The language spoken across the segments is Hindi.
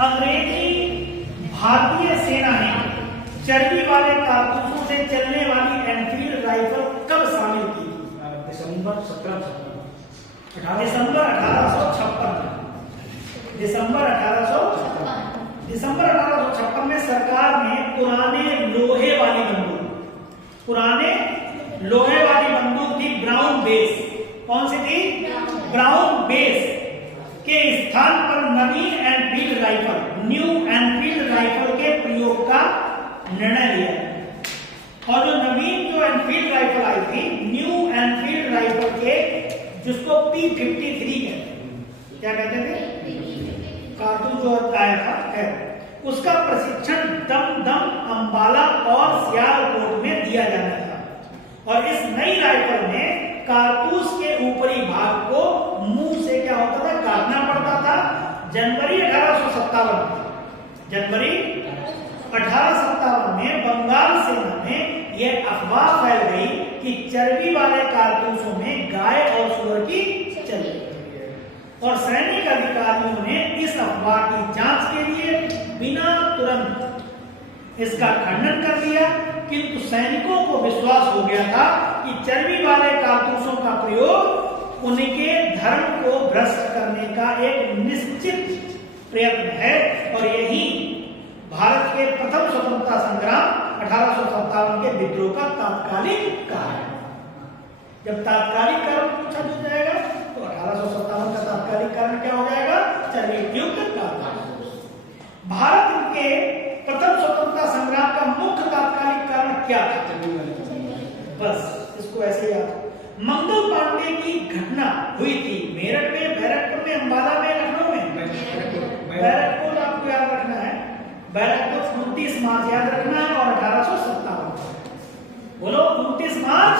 अंग्रेजी भारतीय सेना ने चर्बी वाले कारतूसों से चलने वाली एनफील्ड राइफल कब शामिल की? दिसंबर 1756। दिसंबर 1856। दिसंबर 1856 में सरकार ने पुराने लोहे वाली बंदूक थी ब्राउन बेस। कौन सी थी? ब्राउन बेस के स्थान पर नवीन Enfield rifle, new Enfield rifle के प्रयोग का निर्णय लिया। और जो नवीन जो एनफील्ड राइफल आई थी, न्यू एनफील्ड राइफल के, जिसको P53 कहते हैं, क्या कहते थे? कारतूस जो आया था, है उसका प्रशिक्षण दमदम, अंबाला और सियालकोट में दिया जाना था। और इस नई राइफल में कारतूस के ऊपरी भाग को मुंह से क्या होता था? काटना पड़ता था। जनवरी 1857 में बंगाल सेना में यह अफवाह फैल गई कि चर्बी वाले कारतूसों में गाय और सूअर की चर्बी, और सैनिक अधिकारियों ने इस अफवाह की जांच के लिए बिना तुरंत इसका खंडन कर दिया। किंतु सैनिकों को विश्वास हो गया था कि चर्बी वाले कारतूसों का प्रयोग उनके धर्म को भ्रष्ट करने का एक निश्चित प्रयत्न है, और यही भारत के प्रथम स्वतंत्रता संग्राम 1857 के विद्रोह का तात्कालिक कारण। जब तात्कालिक कारण पूछा जाएगा तो 1857 का तात्कालिक कारण क्या हो जाएगा? चर्बी युक्त कारण। भारत के प्रथम स्वतंत्रता संग्राम का मुख्य तात्कालिक कारण क्या था? बस इसको ऐसे याद। मंगल पांडे की घटना हुई थी मेरठ में, बैरकपुर में, अंबाला में, लखनऊ में। बैरकपुर आपको याद रखना है, बैरकपुर 29 मार्च याद रखना है, और 1857 बोलो 29 मार्च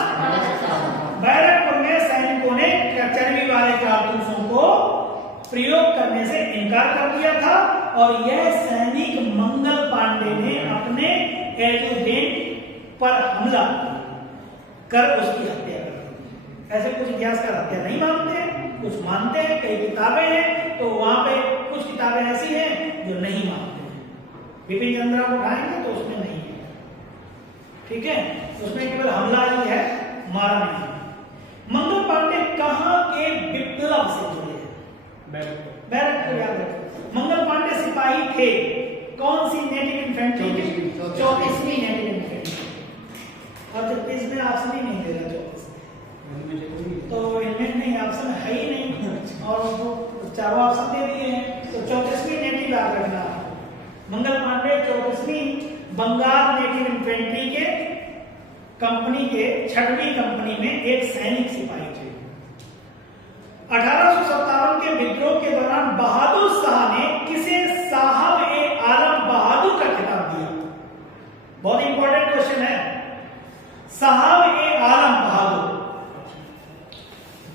बैरकपुर में सैनिकों ने चर्बी वाले कारतूसों को प्रयोग करने से इनकार कर दिया था, और यह सैनिक मंगल पांडे ने अपने एडजुटेंट पर हमला कर उसकी हत्या कर दी। ऐसे कुछ इतिहासकार हत्या नहीं मानते हैं, कुछ मानते हैं। कई किताबें हैं तो वहां पे कुछ किताबें ऐसी हैं जो नहीं मानते हैं। विपिन चंद्रा को उठाएंगे तो उसमें नहीं है, ठीक है, उसमें केवल हमला ही है, मारा नहीं है। मंगल पांडे कहां के विप्लव से जुड़े हैं? बैरकपुर याद रखो। मंगल पांडे सिपाही थे कौन सी नेटिव इन्फेंट्री के? 34वीं नेटिव इन्फेंट्री। और जब इसमें ऑप्शन ही नहीं दे रहा 34, तो इनमें नहीं, ऑप्शन है ही नहीं, और वो चारों ऑप्शन दे दिए हैं, तो 34वीं नेटिव याद रखना। मंगल पांडे 34वीं बंगाल नेटिव इन्फेंट्री के कंपनी के 6वीं कंपनी में एक सैनिक सिपाही थे। 1857 के विद्रोह के दौरान बहादुर शाह ने किसे साहब ए आलम बहादुर का खिताब दिया? बहुत इंपॉर्टेंट क्वेश्चन है। साहब ए आलम बहादुर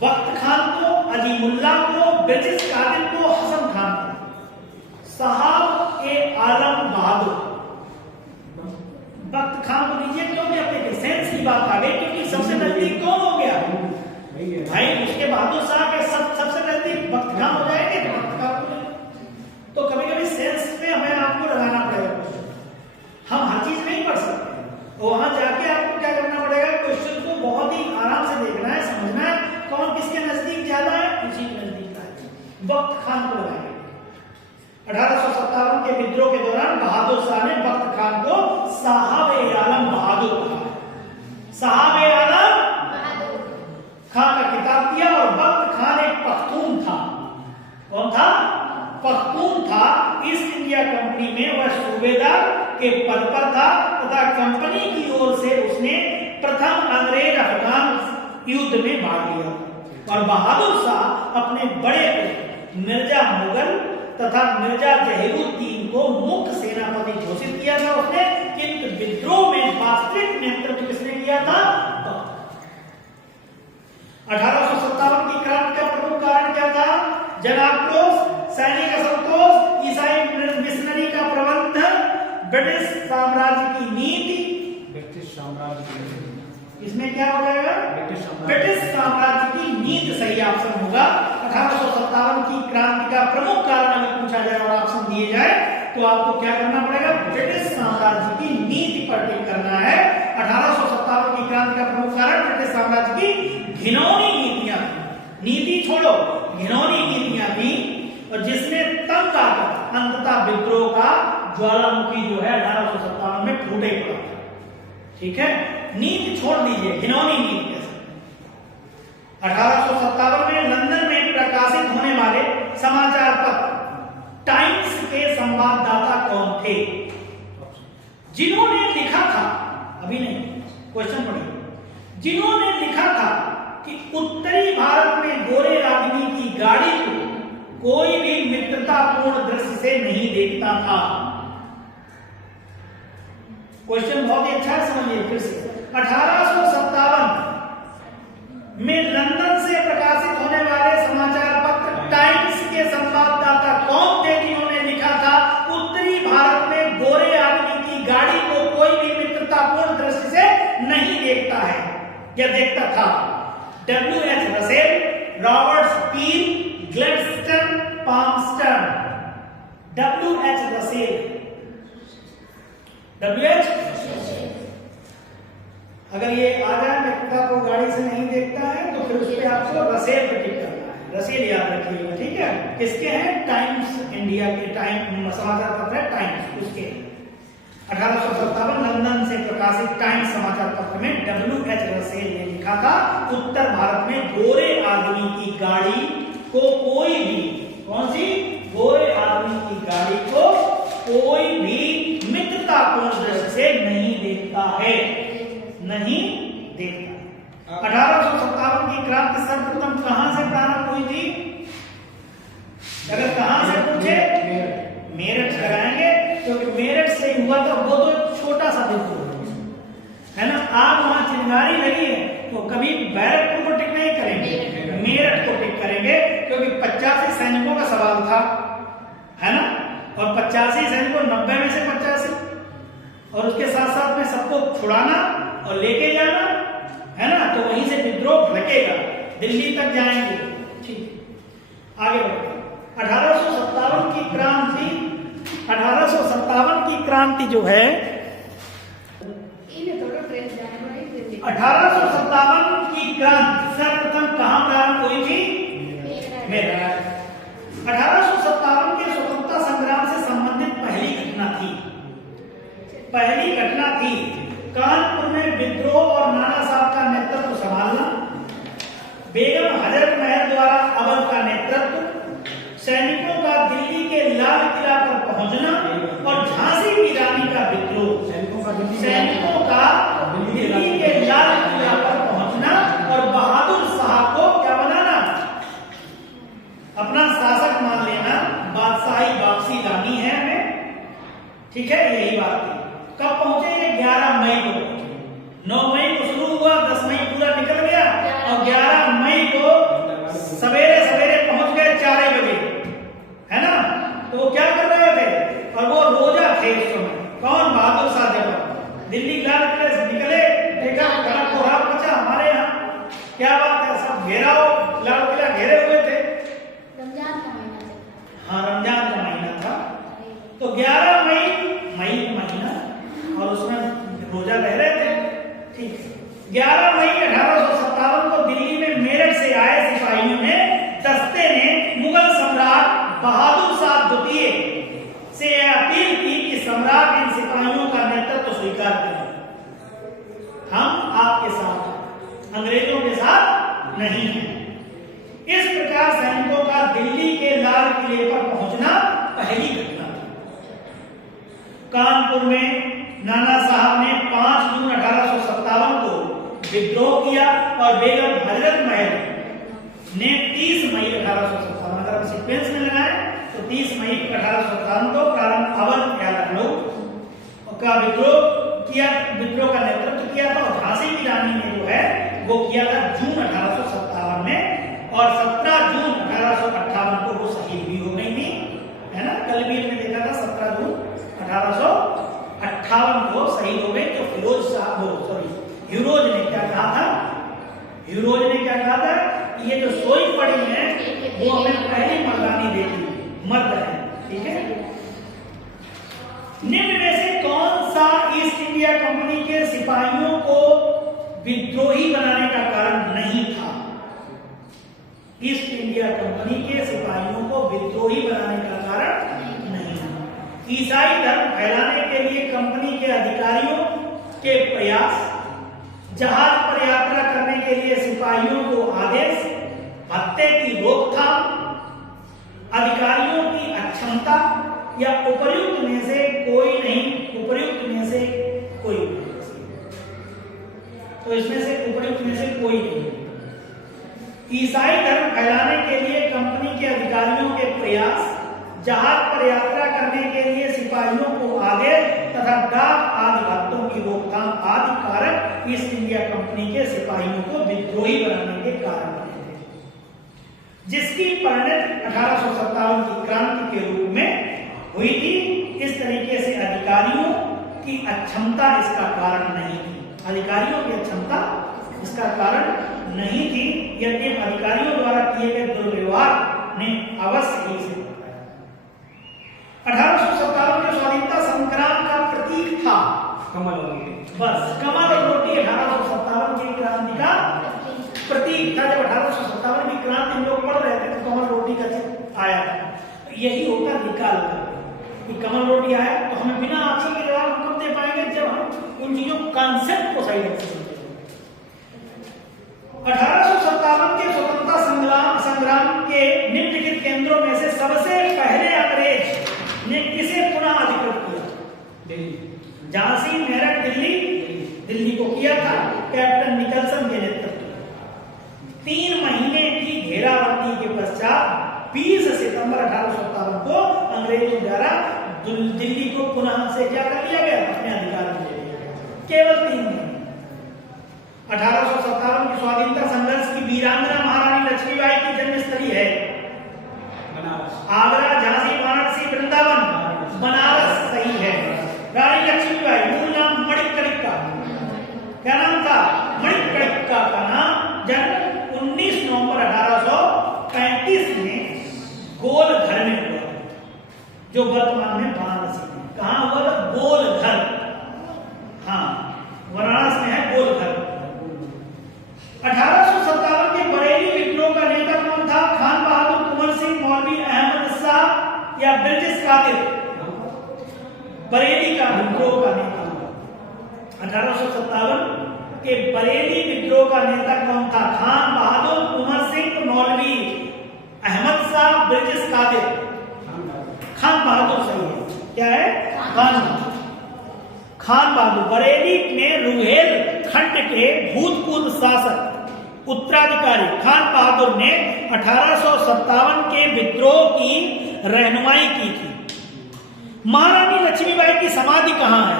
वक्त खान को, अजीमुल्लाह को, ब्रिटिश कादिर को, हसन खान को। साहब ए आलम बहादुर वक्त खान को लीजिए, क्योंकि अपने सेंस की बात आ गई, क्योंकि सबसे नजदीक कौन हो गया भाई? उसके बहादुर शाह के सबसे नजदीक वक्त खान हो जाएंगे, वक्त खान। तो कभी कभी सेंस पे हमें आपको लगाना पड़ेगा। हम हर चीज नहीं पढ़ सकते, वहां जाके आपको क्या करना पड़ेगा? क्वेश्चन को बहुत ही आराम से देखना है, समझना है, कौन किसके नजदीक ज्यादा है, उसी के नजदीक है। वक्त खान को लगाएंगे। 1857 के विद्रोह के दौरान बहादुर शाह ने वक्त खान को साहब ए आलम बहादुर कहा। साहब ए आलम खान का खिताब दिया, और वक्त खान एक पख्तून था। कौन था? पख्तून था। ईस्ट इंडिया कंपनी में वह सूबेदार के पद पर था, तथा कंपनी की ओर से उसने प्रथम अंग्रेज अफगान युद्ध में भाग लिया। और बहादुर शाह अपने बड़े मिर्जा मुगल तथा मिर्जा जहीरुद्दीन को मुख्य सेनापति घोषित किया था उसने, किंतु विद्रोह में वास्तविक नेतृत्व किसने किया था? 1857 की क्रांति का प्रमुख कारण क्या था? जनाक्रोश, सैनिक असंतोष, ईसाई मिशनरी का प्रबंध, ब्रिटिश साम्राज्य की नीति। ब्रिटिश साम्राज्य की नीति, इसमें क्या हो जाएगा? ब्रिटिश साम्राज्य की नीति सही ऑप्शन होगा। 1857 की क्रांति का प्रमुख कारण अगर पूछा जाए और ऑप्शन दिए जाए तो आपको क्या करना पड़ेगा? ब्रिटिश साम्राज्य की नीति पर टिक करना है। 1857 की क्रांति का प्रमुख कारण ब्रिटिश साम्राज्य की घिनौनी नीतियां, नीति छोड़ो घिनौनी नीतियां थी, और जिसने तंग आकर अंततः विद्रोह का ज्वालामुखी जो है 1857 में फूटे पड़ा। ठीक है, नीति छोड़ दीजिए, घिनौनी नीति। 1857 में लंदन में प्रकाशित होने वाले समाचार पत्र टाइम्स के संवाददाता कौन थे? जिन्होंने लिखा था, अभी नहीं, क्वेश्चन पढ़िए, जिन्होंने लिखा था कि उत्तरी भारत में गोरे आदमी की गाड़ी को कोई भी मित्रतापूर्ण दृष्टि से नहीं देखता था। क्वेश्चन बहुत ही अच्छा है, समझिए फिर से। 1857 में लंदन से प्रकाशित होने वाले समाचार पत्र टाइम्स के संवाददाता कौन थे जिन्होंने लिखा था उत्तरी भारत में गोरे आदमी की गाड़ी को कोई भी मित्रतापूर्ण दृष्टि से नहीं देखता है या देखता था? W.H. रसेल, रॉबर्ट पील, Gladstone, Palmerston. W.H. Russell, W.H. अगर ये आ जाए मित्रता को गाड़ी से नहीं देखता है तो फिर उस पर आपको रसेल पे टिक करना है। रसेल याद रखिएगा, ठीक है। किसके हैं? टाइम्स इंडिया के, टाइम समाचार पत्र है टाइम्स, उसके 1857 लंदन से प्रकाशित टाइम्स समाचार पत्र में W.H. रसेल ने लिखा था उत्तर भारत में गोरे आदमी की गाड़ी को कोई भी, कौन सी? गोरे आदमी की गाड़ी को कोई भी मित्रतापूर्ण दृष्टि से नहीं देखता है, नहीं देखता। 1857 की क्रांति सर्वप्रथम कहां से प्रारंभ हुई थी? अगर कहां से पूछे मेरठ लगाएंगे, क्योंकि मेरठ से हुआ था। वो तो छोटा सा बिंदु है ना। आप वहां चिंगारी लगी है तो कभी बैरकपुर को टिक नहीं करेंगे, मेरठ को टिक करेंगे, क्योंकि 85 सैनिकों का सवाल था, है ना। और 85 सैनिकों, 90 में से 85, और उसके साथ साथ में सबको छुड़ाना और लेके जाना, है ना। तो वहीं से विद्रोह भड़केगा, दिल्ली तक जाएंगे। ठीक, आगे बढ़ते। 1857 की क्रांति, 1857 की क्रांति जो है, 1857 की क्रांति सर्वप्रथम कहां प्रारंभ हुई थी? मेरठ। 1857 के स्वतंत्रता संग्राम से संबंधित पहली घटना थी, पहली घटना थी कानपुर में विद्रोह और नाना साहब का नेतृत्व संभालना, बेगम हजरत महल द्वारा अवध का नेतृत्व, सैनिकों का दिल्ली के लाल किला पर पहुंचना और झांसी की रानी का विद्रोह। सैनिकों का दिल्ली के लाल किला पर पहुंचना और बहादुर शाह को क्या बनाना? अपना शासक मान लेना, बादशाही वापसी लानी है हमें, ठीक है। यही बात थी। कब पहुंचे? 11 मई को पहुंचे। 9 मई को शुरू हुआ, 10 मई पूरा निकल गया, और 11 मई को सवेरे सवेरे पहुंच गए 4 बजे, है ना। तो वो क्या कर रहे थे? और वो रोजा थे उस समय। कौन? बहादुर शाह जफर। दिल्ली लाल किले से निकले, देखा बड़ा कोहराम मचा हमारे यहाँ, क्या बात है, सब घेराव, लाल किला घेरे हुए थे। रमजान का महीना था। हाँ, रमजान का महीना था। तो 11 मई महीना, और उसमें रोजा रह रहे थे, ठीक है। 11 मई 1857 को दिल्ली में मेरठ से आए सिपाहियों ने, दस्ते ने मुगल सम्राट बहादुर शाह द्वितीय से अपील की कि सम्राट इन सिपाहियों का नेतृत्व स्वीकार करें, हम आपके साथ, अंग्रेजों के साथ नहीं हैं। इस प्रकार सैनिकों का दिल्ली के लाल किले पर पहुंचना पहली घटना थी। कानपुर में नाना साहब ने 5 जून 1857 को विद्रोह किया और बेगम हजरत महल ने 30 मई 1857, अगर हम सीक्वेंस में लगाएं तो 30 मई 1857 को प्रारंभ अवध या लखनऊ का विद्रोह किया, विद्रोह का नेतृत्व किया था, और झांसी की रानी ने जो है वो किया था जून 1857 में, और 17 जून 1858 को वो शहीद भी हो गई थी, है ना। कल भी हमने देखा था 17 जून 1858 को शहीद हो गए। तो फिरोज शाह, ह्यूरोज ने क्या कहा था? ह्यूरोज ने क्या कहा था? ये जो सोई पड़ी है वो हमें पहली मर्दानी देखी, मर्द है, ठीक है। निम्न में से कौन सा ईस्ट इंडिया कंपनी के सिपाहियों को विद्रोही बनाने का कारण नहीं था? ईस्ट इंडिया कंपनी के सिपाहियों को विद्रोही बनाने का कारण नहीं था। ईसाई धर्म फैलाने के लिए कंपनी के अधिकारियों के प्रयास, जहाज पर यात्रा करने के लिए सिपाहियों को आदेश, हत्या की रोकथाम, अधिकारियों की अक्षमता, या उपर्युक्त में से कोई नहीं? उपर्युक्त में से कोई नहीं। तो इसमें से उपर्युक्त में से कोई नहीं। ईसाई धर्म फैलाने के लिए कंपनी के अधिकारियों के प्रयास, जहाज पर यात्रा करने के लिए सिपाहियों को आदेश तथा डाक आदि बातों की रोकथाम आदि कारक ईस्ट इंडिया कंपनी के सिपाहियों को विद्रोही बनाने के कारण बने थे, जिसकी परिणति 1857 की क्रांति के रूप में हुई थी। इस तरीके से अधिकारियों की अक्षमता इसका कारण नहीं थी। अधिकारियों की अक्षमता इसका कारण नहीं थी, यदि अधिकारियों द्वारा किए गए दुर्व्यवहार ने अवश्य ही इसे बताया। 1857 के स्वाधीनता संग्राम का प्रतीक था कमल और रोटी। बस कमल और रोटी 1857 की क्रांति का प्रतीक था। जब 1857 की क्रांति हम लोग पढ़ रहे थे तो कमल रोटी का चित्र आया था। यही होता निकाल कि कमल रोटी आया तो हमें बिना आंसर के जवाब हम कब दे पाएंगे? जब हम उन चीजों कॉन्सेप्ट को सही ढंग से समझेंगे। 1857 के स्वतंत्रता संग्राम के निम्नलिखित केंद्रों में से सबसे पहले अंग्रेज ने किसे पुनः अधिकृत किया? दिल्ली। झांसी, मेरठ, दिल्ली को किया था कैप्टन निकलसन के नेतृत्व में। 3 महीने की घेराबंदी के पश्चात 20 सितंबर 1857 को अंग्रेजों द्वारा दिल्ली को पुनः से क्या कर लिया गया? अपने अधिकार में ले लिया गया। केवल 3 महीने। 1857 की स्वाधीनता संघर्ष की वीरांगना महारानी लक्ष्मीबाई की जन्मस्थली है बनारस। आगरा, झांसी, वाराणसी, वृंदावन, बनारस सही है। रानी लक्ष्मीबाई मूल नाम मणिकर्णिका, क्या नाम था? मणिकर्णिका का नाम जन्म 19 नवंबर 1835 में गोलघर में हुआ, जो वर्तमान में वाराणसी में। कहां हुआ था? गोलघर। हाँ, वाराणसी में है गोलघर। 1857 के बरेली विद्रोह का नेता कौन था? खान बहादुर, कुंवर सिंह, मौलवी अहमद शाह या ब्रिटिश कादिर? बरेली का विद्रोह का नेता 1857 के बरेली विद्रोह का नेता कौन था? खान बहादुर, कुंवर सिंह, मौलवी अहमद शाह, ब्रिटिश कादिर? खान बहादुर सही है। क्या है? खान बहादुर। बरेली में रुहेल खंड के भूतपूर्व शासक उत्तराधिकारी खान बहादुर ने 1857 के विद्रोह की रहनुमाई की थी। महारानी लक्ष्मीबाई की समाधि कहां है?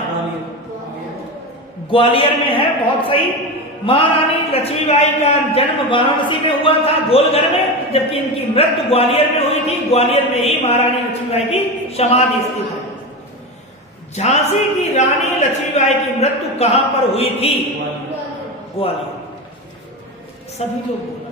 ग्वालियर में है, बहुत सही। महारानी लक्ष्मीबाई का जन्म वाराणसी में हुआ था, गोलघर में, जबकि इनकी मृत्यु ग्वालियर में हुई थी। ग्वालियर में ही महारानी लक्ष्मीबाई की समाधि स्थित है। झांसी की रानी लक्ष्मीबाई की मृत्यु कहां पर हुई थी? ग्वालियर। सभी लोग बोला।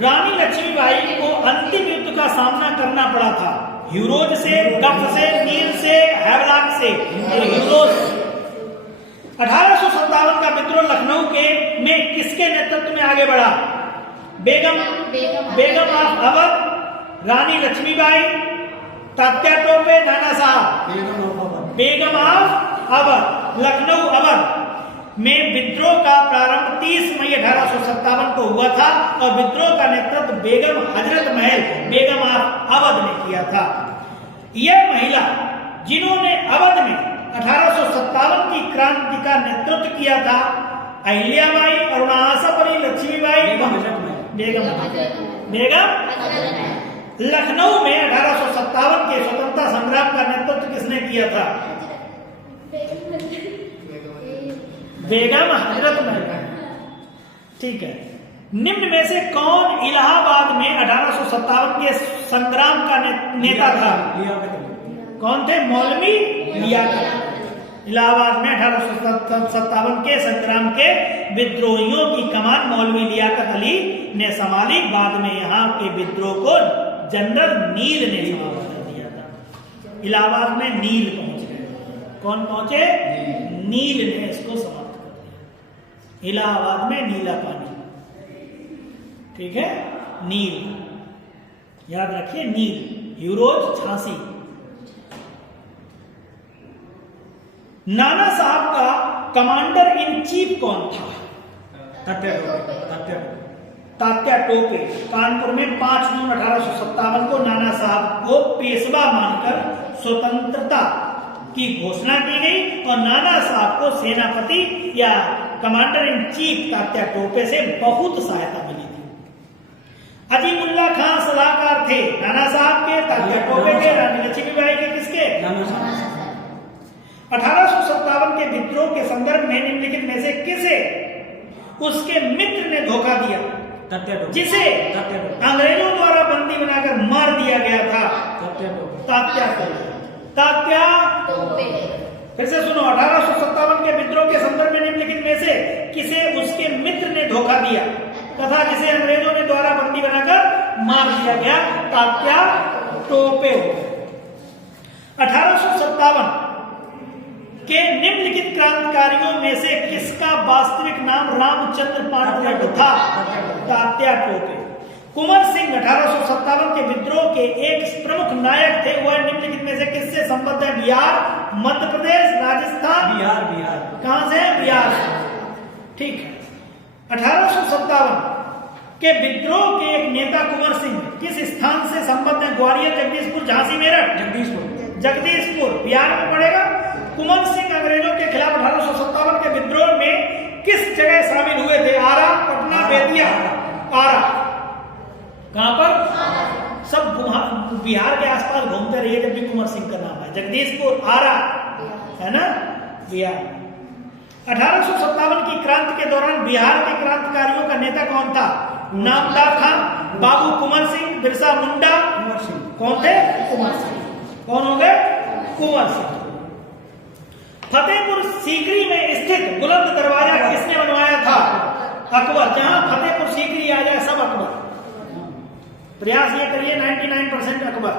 रानी लक्ष्मीबाई को अंतिम युद्ध का सामना करना पड़ा था। ह्यूरोज से, कफ से, नील से, हैवलॉक से। 1857 का विद्रोह लखनऊ के में किसके नेतृत्व में आगे बढ़ा? बेगम ऑफ अवध, रानी लक्ष्मीबाई, तात्या टोपे, नाना साहब? बेगम ऑफ अवध। लखनऊ अवध में विद्रोह का प्रारंभ 30 मई 1857 को हुआ था और विद्रोह का नेतृत्व बेगम हजरत महल बेगम ऑफ अवध ने किया था। यह महिला जिन्होंने अवध में 1857 की क्रांति का नेतृत्व किया था, अहिल्याबाई, अरुणासपरी, लक्ष्मीबाई, बेगम लखनऊ में 1857 के स्वतंत्रता संग्राम का नेतृत्व किसने किया था? बेगम हजरत महल। ठीक है। निम्न में से कौन इलाहाबाद में 1857 के संग्राम का नेता था? कौन थे? मौलवी लियाकत। इलाहाबाद में 1857 के संग्राम के विद्रोहियों की कमान मौलवी लियाकत अली ने संभाली। बाद में यहाँ के विद्रोह को जनरल नील ने समाप्त कर दिया था। इलाहाबाद में नील पहुंच गए। कौन पहुंचे? नील ने इसको समाप्त कर दिया। इलाहाबाद में नीला पानी, ठीक है, नील याद रखिए, नील। यूरोज झांसी। नाना साहब का कमांडर इन चीफ कौन था? तात्या टोपे। कानपुर में 5 जून 1857 को नाना साहब को पेशवा मानकर स्वतंत्रता की घोषणा की गई और नाना साहब को सेनापति या commander in chief Tatya Tope से बहुत सहायता मिली थी। अजीमुल्ला खान सलाहकार थे नाना साहब के, तात्या टोपे के, रानी लक्ष्मीबाई के, किसके? 1857 के विद्रोह के संदर्भ में निम्नलिखित में से किसे उसके मित्र ने धोखा दिया, जिसे अंग्रेजों द्वारा बंदी बनाकर मार दिया गया था? तात्या टोपे। फिर से सुनो, 1857 के विद्रोह के संदर्भ में निम्नलिखित में से किसे उसके मित्र ने धोखा दिया तथा जिसे अंग्रेजों ने द्वारा बंदी बनाकर मार दिया गया? तात्या टोपे। 1857 के निम्नलिखित क्रांतिकारियों में से किसका वास्तविक नाम रामचंद्र पाठक था? तात्या टोपे। कुंवर सिंह 1857 के विद्रोह के एक प्रमुख नायक थे। वह निम्नलिखित में से किससे संबद्ध है? बिहार, मध्य प्रदेश, राजस्थान? बिहार। कहां से? बिहार से, ठीक है। 1857 के विद्रोह के एक नेता कुंवर सिंह किस स्थान से संबद्ध है? ग्वालियर, जगदीशपुर, झांसी, मेरठ? जगदीशपुर बिहार में पड़ेगा। कुंवर सिंह अंग्रेजों के खिलाफ 1857 के विद्रोह में किस जगह शामिल हुए थे? आरा, पटना, बेतिया? आरा। कहां पर? सब बिहार के आसपास घूमते रहिए जब भी कुंवर सिंह का नाम है। जगदीशपुर, आरा, है ना, बिहार। 1857 की क्रांति के दौरान बिहार के क्रांतिकारियों का नेता कौन था? नामदार खान, बाबू कुंवर सिंह, बिरसा मुंडा? कौन थे? कुंवर सिंह। कौन हो गए? कुंवर सिंह। फतेहपुर सीकरी में स्थित बुलंद दरवाजा किसने बनवाया था? अकबर। जहां फतेहपुर सीकरी आ जाए सब अकबर। प्रयास ये करिए, 99% अकबर।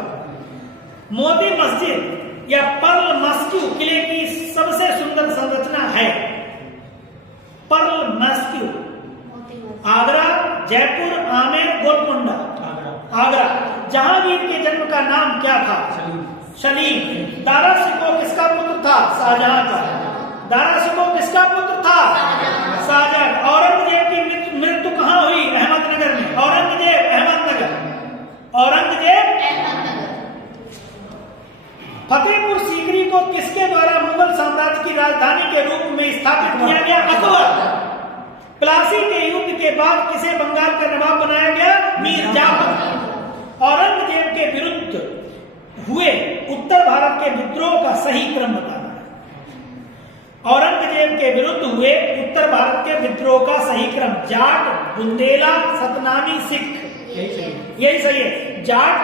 मोती मस्जिद या पर्ल मस्क्यू किले की सबसे सुंदर संरचना है? पर्ल मस्क्यू। आगरा, जयपुर, आमेर, गोलकुंडा? आगरा। जहांगीर के जन्म का नाम क्या था? सलीम। दारा शिकोह किसका पुत्र था? शाहजहां का। दारा शिकोह किसका पुत्र था? शाहजहां। औरंगजेब की मृत्यु कहां हुई? अहमदनगर में। औरंगजेब, अहमदनगर। औरंगजेब, फतेहपुर सीकरी को किसके द्वारा मुगल साम्राज्य की राजधानी के रूप में स्थापित किया गया? अकबर। प्लासी के युद्ध के बाद किसे बंगाल का नवाब बनाया गया? मीर जाफर। औरंगजेब के विरुद्ध हुए उत्तर भारत के विद्रोह का सही क्रम बताना है। औरंगजेब के विरुद्ध हुए उत्तर भारत के विद्रोह का सही क्रम? जाट, बुंदेला, सतनामी, सिख? यही सही है। जाट,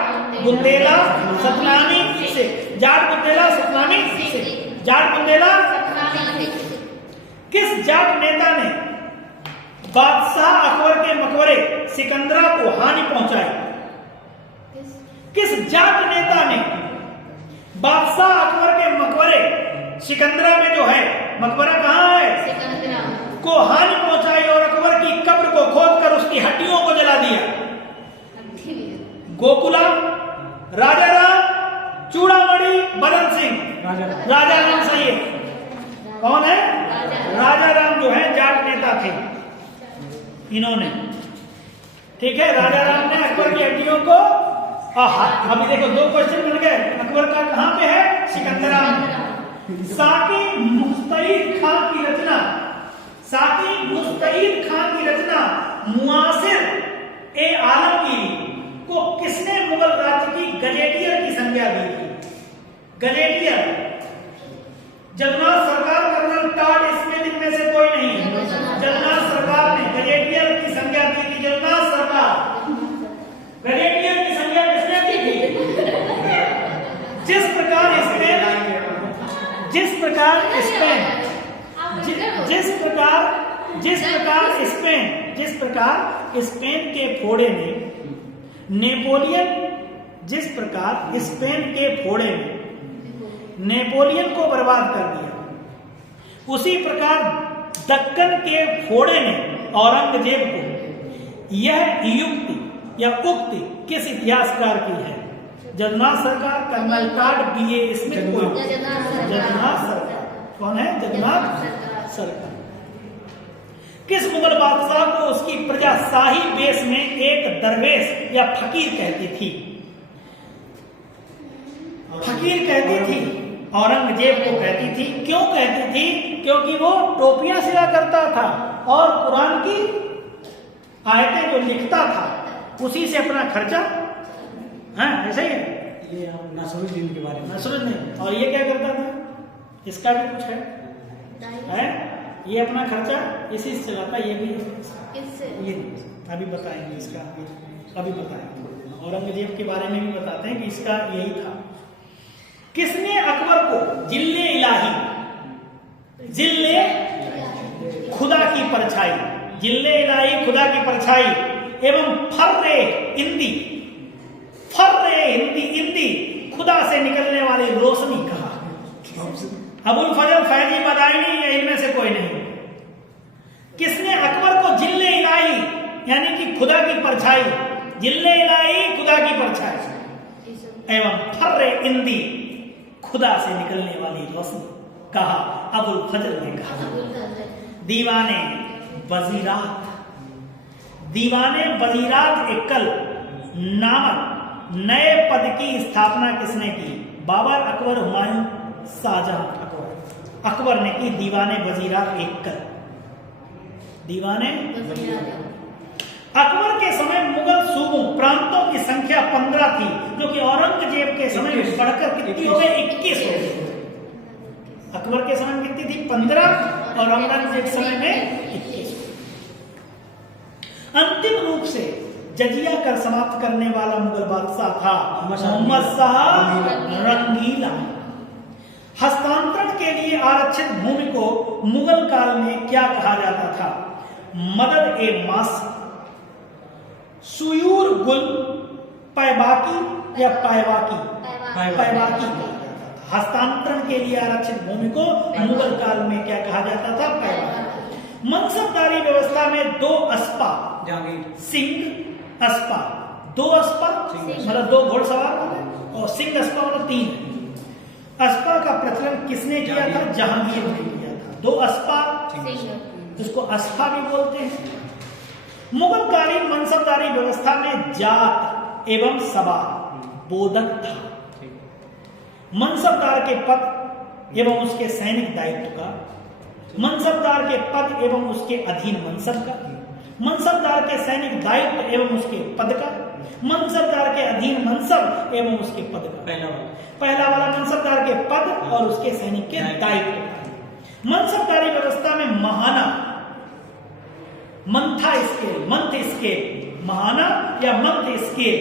बुंदेला, सतनामी, सिख। जाट, बुंदेला, सतनामी, सिख। जाट, बुंदेला, किस जाट नेता ने बादशाह अकबर के मकबरे सिकंदरा को हानि पहुंचाई? किस जाट नेता ने बादशाह अकबर के मकबरे सिकंदरा में जो है, मकबरा कहां है? सिकंदरा, को हानि पहुंचाई और अकबर की कब्र को खोदकर उसकी हड्डियों को जला दिया? गोकुला, राजाराम, चूड़ामणि, बदन सिंह? राजाराम सही है। कौन है? राजाराम जो है जाट नेता थे इन्होंने, ठीक है। राजाराम ने अकबर की हड्डियों को, अभी देखो 2 क्वेश्चन बन गए। अकबर का कहां पे है? सिकंदरा में। साकी मुस्तईद खान की रचना, साकी मुस्तईद खान की रचना मुआसिर ए आलमगीर को किसने मुगल राज्य की गजेटियर की संज्ञा दी थी? गजेटियर, जगन्नाथ सरकार, कर्नल टॉड, इसमें इनमें से कोई नहीं। जगन्नाथ सरकार ने गजेटियर की संज्ञा दी थी। जगन्नाथ सरकार गजेटियर की संज्ञा किसने दी थी? जिस प्रकार प्रकार स्पेन आप जि- इधर हो। जिस प्रकार स्पेन के फोड़े ने जिस प्रकार स्पेन के फोड़े ने नेपोलियन को बर्बाद कर दिया, उसी प्रकार दक्कन के फोड़े ने औरंगजेब को। यह युक्ति या उक्ति किस इतिहासकार की है? जगन्नाथ सरकार, colonel Tod, B.A. Smith, Jagannath सरकार। कौन है? जगन्नाथ सरकार। किस मुगल बादशाह को उसकी प्रजा शाही वेश में एक दरवेश या फकीर कहती थी? फकीर कहती थी, औरंगजेब को कहती थी। क्यों कहती थी? क्योंकि वो टोपियां सिला करता था और कुरान की आयतें जो लिखता था उसी से अपना खर्चा, हाँ ऐसा ही है। ये आप नसरुद्दीन के बारे में। नसरुद्दीन। और ये क्या करता था? इसका भी कुछ है? ये अपना खर्चा इसी से चलाता, ये भी ये अभी बताएंगे इसका, अभी बताएंगे। औरंगजेब के बारे में भी बताते हैं कि इसका यही था। किसने अकबर को जिल्ले इलाही, जिल्ले खुदा की परछाई, जिल्ले इलाही खुदा की परछाई एवं फर्रे इंदी खुदा से निकलने वाली रोशनी कहा? अबुल फजल, फैजी, बदायनी या इनमें से कोई नहीं। किसने अकबर को जिल्ले इलाही यानी कि खुदा की परछाई, जिल्ले इलाही खुदा की परछाई एवं फर्रे इंदी खुदा से निकलने वाली रोशनी कहा? अबुल फजल ने कहा। दीवाने वजीरात एकल नामक नए पद की स्थापना किसने की? बाबर, अकबर, हुमायूं, शाहजहां? अकबर ने की दीवाने वजीरात एकल। दीवाने अकबर के समय मुगल सूबों प्रांतों की संख्या 15 थी, जो कि औरंगजेब के समय में बढ़कर कितनी हो गई? 21 हो गई। अकबर के समय में कितनी थी? 15 और औरंगजेब के समय में 21। अंतिम रूप से जजिया कर समाप्त करने वाला मुगल बादशाह था मोहम्मद शाह रंगीला। हस्तांतरण के लिए आरक्षित भूमि को मुगल काल में क्या कहा जाता था? मदद ए मास, सुयूर गुल, पैबाकी या पैबाकी? पैबाकी। हस्तांतरण के लिए आरक्षित भूमि को मुगल काल में क्या कहा जाता था? पैबाकी। मनसबदारी व्यवस्था में 2 अस्पा, सिंह अस्पा, 2 अस्पा मतलब 2 घोड़सवार और सिंह अस्पा मतलब 3। अस्पा का प्रचलन किसने किया था? जहांगीर ने किया था। 2 अस्पा, इसको अस्पा भी बोलते हैं। मुगलकालीन मनसबदारी व्यवस्था में जात एवं सभा बोधक था। मनसबदार के पद एवं उसके सैनिक दायित्व का, मनसबदार के पद एवं उसके अधीन मनसब का, मनसबदार के सैनिक दायित्व एवं उसके पद का, मनसबदार के अधीन मनसब एवं उसके पद का। पहला वाला मनसबदार के पद और उसके सैनिक के दायित्व। मनसबदारी व्यवस्था में महाना, मंथ स्केल, महाना या मंथ स्केल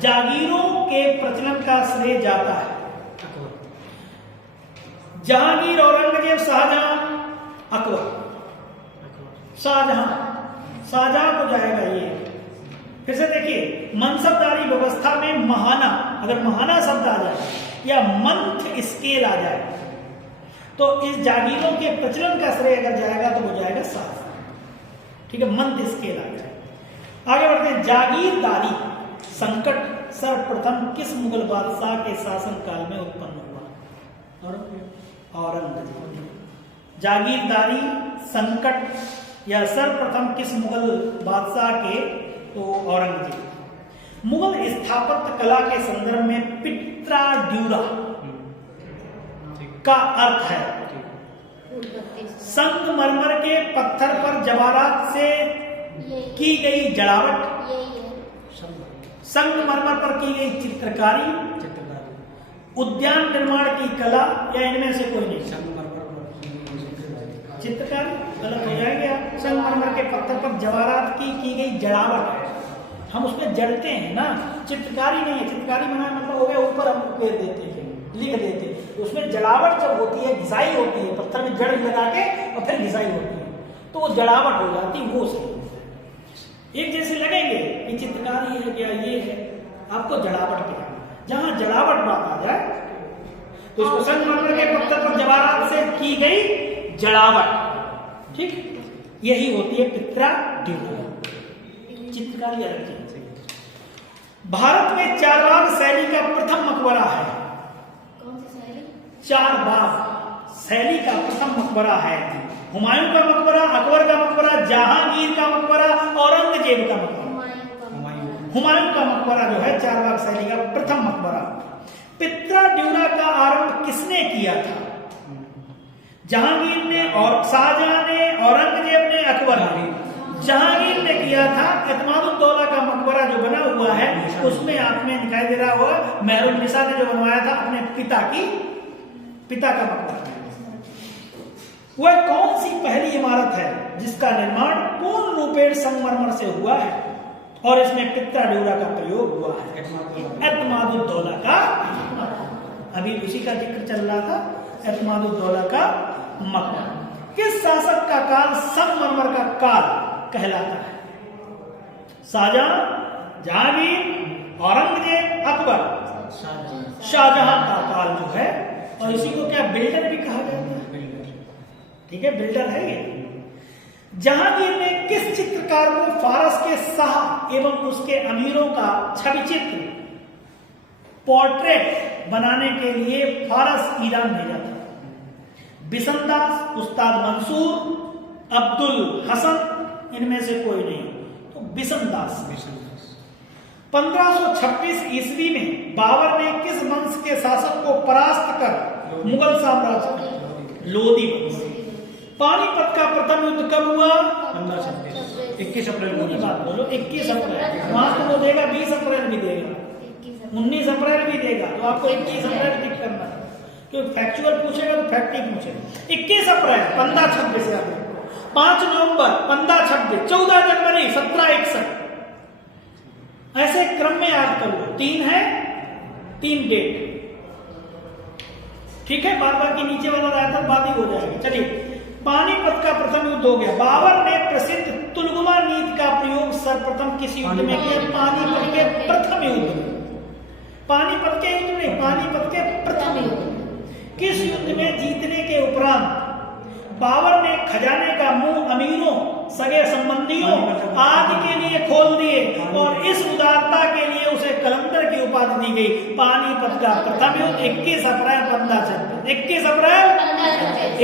जागीरों के प्रचलन का श्रेय जाता है। जहांगीर, औरंगजेब, शाहजहां, अकबर। शाहजहां को जाएगा ये। फिर से देखिए, मनसबदारी व्यवस्था में महाना, अगर महाना शब्द आ जाए या मंथ स्केल आ जाए तो इस जागीरों के प्रचलन का श्रेय अगर जाएगा तो वो जाएगा शाहजहां। ठीक है, मंथ स्केल आ जाए। आगे बढ़ते हैं। जागीरदारी संकट सर्वप्रथम किस मुगल बादशाह के शासन काल में उत्पन्न हुआ? औरंगजेब। जागीरदारी संकट या सर्वप्रथम किस मुगल बादशाह के? तो औरंगजेब। मुगल स्थापत्य कला के संदर्भ में पिट्राड्यूरा का अर्थ है संगमरमर के पत्थर पर जवाहरात से की गई जड़ावट, संगमरमर पर की गई चित्रकारी, उद्यान निर्माण की कला या इनमें से कोई नहीं? चित्रकारी गलत हो जाएंगे आप। संगमरमर के पत्थर पर जवाहरात की गई जड़ावट, हम उसमें जड़ते हैं ना, चित्रकारी नहीं है। चित्रकारी बनाए मतलब हो गया ऊपर हम उकेर देते हैं। लिख देते। तो उसमें जड़ावट जब होती है, घिसाई होती है, पत्थर में जड़ लगा के और फिर घिसाई होती है, तो वो जड़ावट हो जाती, वो सही। एक जैसे लगेंगे कि चित्रकारी है क्या, ये है, आपको जड़ावट क्या, जहां जड़ावट बात आ जाए तो इसको संगमरमर के पत्थर पर जवाहरात से की गई जड़ावट, ठीक, यही होती है पित्रा ड्यूरा। चित्रकारी अलग चीज। भारत में चारबाग शैली का प्रथम मकबरा है। कौन सी शैली? चारबाग शैली का प्रथम मकबरा है। हुमायूं का मकबरा, अकबर का मकबरा, जहांगीर का मकबरा, औरंगजेब का मकबरा। हुमायूं का मकबरा जो है चारबाग शैली का प्रथम मकबरा। पित्रा ड्यूरा का आरंभ किसने किया था? जहांगीर ने, और शाहजहां ने, औरंगजेब ने, अकबर ने। जहांगीर ने किया था। एतमादुद्दौला का मकबरा जो बना हुआ है उसमें आपने दिखाई दे रहा होगा मेहरुन्निसा ने जो बनवाया था अपने पिता का मकबरा। वह कौन सी पहली इमारत है जिसका निर्माण पूर्ण रूपेण संगमरमर से हुआ है और इसमें पित्रा ड्यूरा का प्रयोग हुआ है? एतमादुद्दौला का, अभी उसी का जिक्र चल रहा था, एतमादुद्दौला का मकबरा। किस शासक का काल संगमरमर का काल कहलाता है? शाहजहां, जहांगीर, औरंगजेब, अकबर। शाहजहां का काल जो है, और इसी को क्या बिल्डर भी कहा जाता है, ठीक है, बिल्डर है ये। जहांगीर ने किस चित्रकार को फारस के शाह एवं उसके अमीरों का छवि चित्र, पोर्ट्रेट बनाने के लिए फारस ईरान भेजा था? बिसनदास, उस्ताद मंसूर, अब्दुल हसन, इनमें से कोई नहीं, तो बिसनदास। 1526 ईस्वी में बाबर ने किस वंश के शासक को परास्त कर मुगल साम्राज्य, लोधी वंश। पानीपत का प्रथम युद्ध कब हुआ? 21 अप्रैल को। बात बोलो, 21 अप्रैल। वहां तो वो देगा 20 अप्रैल भी देगा, 19 अप्रैल भी देगा, तो आपको 21 अप्रैल टिक करना है। तो फैक्चुअल पूछेगा तो फैक्ट ही पूछेगा। 21 अप्रैल 1526, 5 नवंबर 1526, 14 जनवरी 1761, ऐसे क्रम में याद कर लो। 3 है, 3 डेट, ठीक है। बार की नीचे वाला रायता बाद ही हो जाएगा। चलिए, पानीपत का प्रथम युद्ध हो गया। बाबर ने प्रसिद्ध तुलगुमा नीति का प्रयोग सर्वप्रथम किस युद्ध में किया? पानीपत के प्रथम युद्ध में। पानीपत के युद्ध में, पानीपत के प्रथम युद्ध। किस युद्ध में जीतने के उपरांत बाबर ने खजाने का मुंह अमीरों, सगे संबंधियों आदि के लिए खोल दिए और इस उदारता के लिए उसे कलंदर की उपाधि दी गई। पानीपत का प्रथम युद्ध 21 अप्रैल 1526, 21 अप्रैल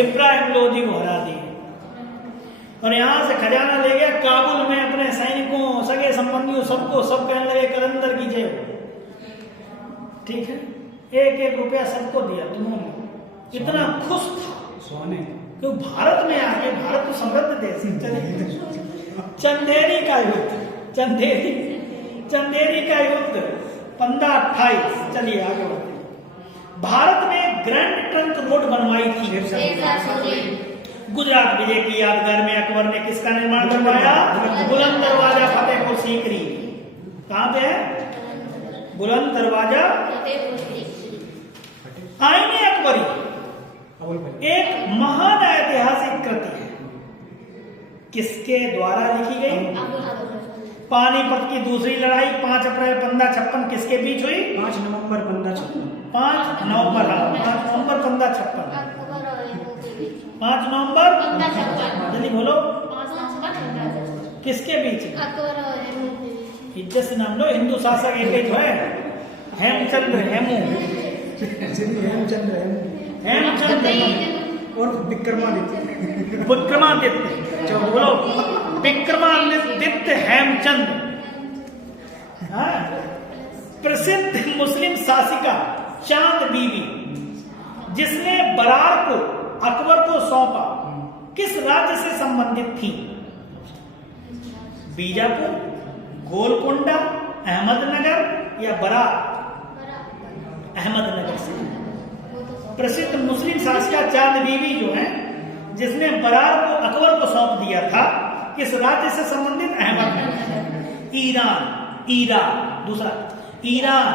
इब्राहिम लोधी को हरा दिए और यहां से खजाना ले गया काबुल में अपने सैनिकों, सगे संबंधियों, सबको, सब कहने लगे कलंदर की जय। ठीक है, 1-1 रुपया सबको दिया। तुमने इतना खुश था सोने, तो भारत में आके, भारत तो समृद्ध देश है। चंदेरी का युद्ध, चंदेरी का युद्ध 1528। चलिए आगे बढ़ते हैं। भारत में ग्रैंड ट्रंक रोड बनवाई थी। गुजरात विजय की यादगार में अकबर ने किसका निर्माण करवाया? बुलंद दरवाजा फतेहपुर सीकरी। कहां पे है? बुलंद दरवाजा। आईने अकबरी एक महान ऐतिहासिक कृति है, किसके द्वारा लिखी गई? पानीपत की दूसरी लड़ाई 5 अप्रैल 1556 किसके बीच हुई? 5 नवंबर 1556। 5 नवंबर 1556। 5 नवंबर, जल्दी बोलो, किसके बीच? इज्जत से नाम लो। हिंदू शासक एक जो है हेमचंद्र, हेमचंद्र और विक्रमादित्य। बोलो, विक्रमादित्य हेमचंद्र। प्रसिद्ध मुस्लिम शासिका चांद बीबी, जिसने बरार को अकबर को सौंपा, किस राज्य से संबंधित थी? बीजापुर, गोलकोंडा, अहमदनगर या बरार? अहमदनगर से। प्रसिद्ध मुस्लिम शासिका चांद बीबी जो है, जिसने बरार को अकबर को सौंप दिया था, किस राज्य से संबंधित? अहमदनगर। ईरान, दूसरा ईरान,